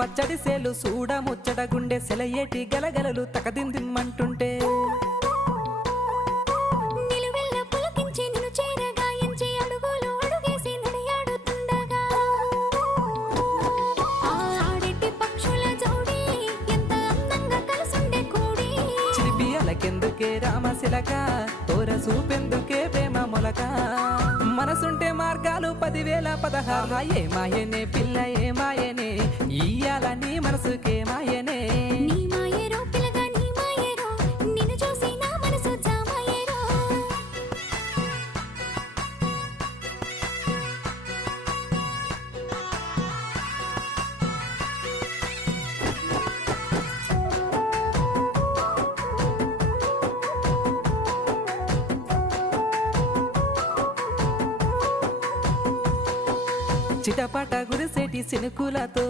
పచ్చడి సేలు సూడ ముచ్చట గుండె సెలయేటి గలగలలు తకదిందిమ్మంటుంటే నిలువెల్ల పులకించి నిన్ను చేరగాయించి అడుగులు అడుగేసి నడియాడుతుండగా ఆడెట్టి పక్షుల జోడి ఎంత అందంగా కలుసుండే కూడి చిలిపియలకెందుకే రామశిలక తోర సూపెందుకే ప్రేమ మొలక మనసుంటే మార్గాలు 10,016 ఏ మాయనే పిల్ల ఏ మాయనే ఇయ్యాల నీ మనసుకే మాయనే నీ మాయేరో పిల్లగా నీ మాయేరో నిన్ను చూసి నా మనసు జామాయేరో చిటపట గురిసేటి సినుకులతో